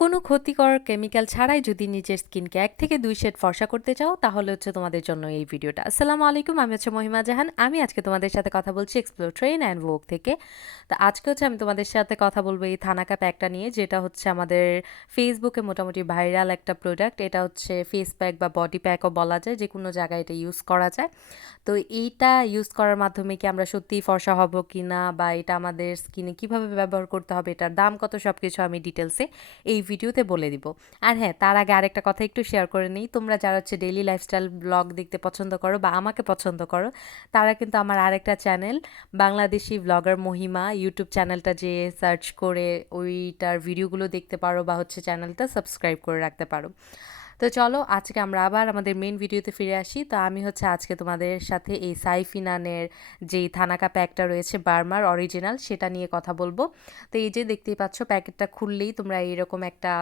কোনো ক্ষতিকর কেমিক্যাল ছাড়াই যদি নিজের স্কিনকে ১ থেকে ২ শেড ফর্সা করতে চাও, তাহলে তোমাদের জন্য এই ভিডিওটা। আসসালামু আলাইকুম, আমি মহিমা জাহান। আমি আজকে তোমাদের সাথে কথা বলছি এক্সপ্লোর ট্রেন অ্যান্ড ভোগ থেকে। তো আজকে আমি তোমাদের সাথে কথা বলবো এই থানাকা প্যাকটা নিয়ে, যেটা আমাদের ফেসবুকে মোটামুটি ভাইরাল একটা প্রোডাক্ট। এটা ফেস প্যাক বা বডি প্যাকও বলা যায়, যেকোনো জায়গায় এটা ইউজ করা যায়। তো এইটা ইউজ করার মাধ্যমে কি আমরা সত্যিই ফর্সা হব কিনা, বা এটা আমাদের স্কিনে কিভাবে ব্যবহার করতে হবে, এটার দাম কত, সবকিছু আমি ডিটেলসে এই ভিডিওতে বলে দিব। আর হ্যাঁ, তার আগে আরেকটা কথা একটু শেয়ার করে নিই। তোমরা যারা ডেইলি লাইফস্টাইল ব্লগ দেখতে পছন্দ করো বা আমাকে পছন্দ করো, তারা কিন্তু আমার আরেকটা চ্যানেল বাংলাদেশি ব্লগার মহিমা ইউটিউব চ্যানেলটা যে সার্চ করে ওইটার ভিডিওগুলো দেখতে পারো, বা চ্যানেলটা সাবস্ক্রাইব করে রাখতে পারো। তো চলো আজকে আমরা আবার আমাদের মেন ভিডিওতে ফিরে আসি। তো আমি আজকে তোমাদের সাথে এই সাইফিনানের যেই থানাকা প্যাকটা রয়েছে বার্মার অরিজিনাল, সেটা নিয়ে কথা বলবো। তো এই যে দেখতেই পাচ্ছ, প্যাকেটটা খুললেই তোমরা এরকম একটা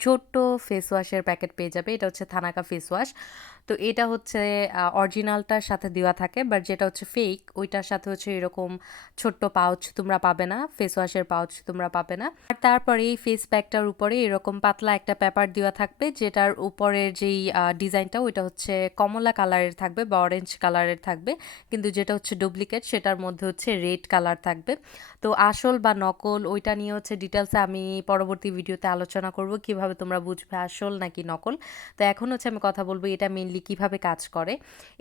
ছোট্ট ফেস ওয়াশের প্যাকেট পেয়ে যাবে। এটা থানাকা ফেস ওয়াশ। তো এটা অরিজিনালটার সাথে দেওয়া থাকে, বাট যেটা ফেক ওইটার সাথে এরকম ছোট্ট পাউচ তোমরা পাবে না, ফেস ওয়াশের পাউচ তোমরা পাবে না। আর তারপরে এই ফেস প্যাকটার উপরে এরকম পাতলা একটা পেপার দেওয়া থাকবে, যেটার উপরের যেই ডিজাইনটা ওইটা কমলা কালারের থাকবে বা অরেঞ্জ কালারের থাকবে, কিন্তু যেটা ডুপ্লিকেট সেটার মধ্যে রেড কালার থাকবে। তো আসল বা নকল ওইটা নিয়ে ডিটেলসে আমি পরবর্তী ভিডিওতে আলোচনা করব, কিভাবে তোমরা বুঝবে আসল নাকি নকল। তো এখন আমি কথা বলবো এটা মেইনলি কিভাবে কাজ করে।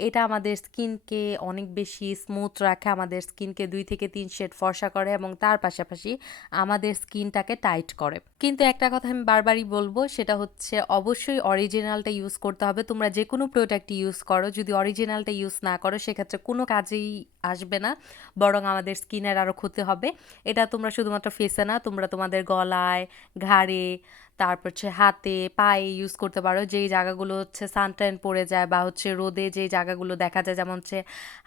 এটা আমাদের স্কিনকে অনেক বেশি স্মুথ রাখে, আমাদের স্কিনকে 2 থেকে 3 শেড ফর্সা করে, এবং তার পাশাপাশি আমাদের স্কিনটাকে টাইট করে। কিন্তু একটা কথা আমি বারবারই বলবো, সেটা অবশ্যই অরিজিনালটা ইউজ করতে হবে। তোমরা যে কোনো প্রোডাক্ট ইউজ করো, যদি অরিজিনালটা ইউজ না করো সেক্ষেত্রে কোনো কাজেই আসবে না, বরং আমাদের স্কিনের আরও ক্ষতি হবে। এটা তোমরা শুধুমাত্র ফেসে না, তোমরা তোমাদের গলায়, ঘাড়ে, তারপর হাতে, পায়ে ইউজ করতে পারো। যেই জায়গাগুলো সানট্যান পড়ে যায়, বা রোদে যেই জায়গাগুলো দেখা যায়, যেমন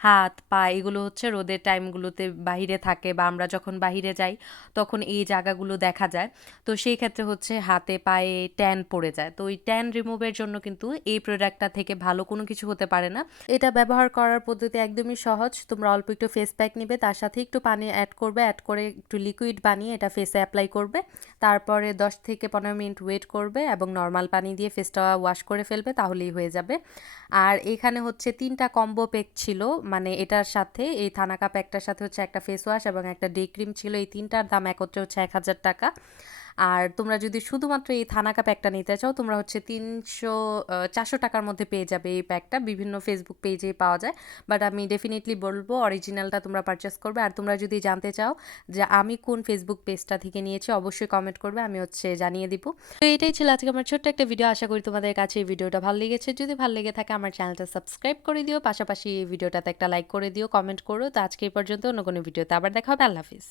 হাত, পা, এগুলো রোদের টাইমগুলোতে বাহিরে থাকে, বা আমরা যখন বাহিরে যাই তখন এই জায়গাগুলো দেখা যায়। তো সেই ক্ষেত্রে হাতে, পায়ে ট্যান পড়ে যায়। তো ওই ট্যান রিমুভের জন্য কিন্তু এই প্রোডাক্টটা থেকে ভালো কোনো কিছু হতে পারে না। এটা ব্যবহার করার পদ্ধতি একদমই সহজ। তোমরা অল্প একটু ফেস প্যাক নিবে, তার সাথে একটু পানি অ্যাড করবে, অ্যাড করে একটু লিকুইড বানিয়ে এটা ফেসে অ্যাপ্লাই করবে। তারপরে 10 থেকে 15 মিনিট ওয়েট করবে এবং নর্মাল পানি দিয়ে ফেসটা ওয়াশ করে ফেলবে, তাহলেই হয়ে যাবে। আর এখানে 3টা কম্বো প্যাক ছিল, মানে এটার সাথে এই থানাকা প্যাকটার সাথে একটা ফেস ওয়াশ এবং একটা ডে ক্রিম ছিল। এই তিনটার দাম একত্রে 1000 টাকা। আর তোমরা যদি শুধুমাত্র এই থানাকা প্যাকটা নিতে চাও, তোমরা 400 টাকার মধ্যে পেয়ে যাবে এই প্যাকটা। বিভিন্ন ফেসবুক পেজে পাওয়া যায়, বাট আমি ডেফিনেটলি বলবো অরিজিনালটা তোমরা পারচেস করবে। আর তোমরা যদি জানতে চাও যে আমি কোন ফেসবুক পেজটা থেকে নিয়েছি, অবশ্যই কমেন্ট করবে, আমি জানিয়ে দিব। তো এটাই ছিল আজকে আমার ছোট্ট একটা ভিডিও। আশা করি তোমাদের কাছে এই ভিডিওটা ভালো লেগেছে। যদি ভালো লেগে থাকে আমার চ্যানেলটা সাবস্ক্রাইব করে দিও, পাশাপাশি এই ভিডিওটাতে একটা লাইক করে দিও, কমেন্ট করো। তো আজকে এই পর্যন্ত, অন্য কোনো ভিডিওতে আবার দেখা হবে। আল্লাহ হাফিজ।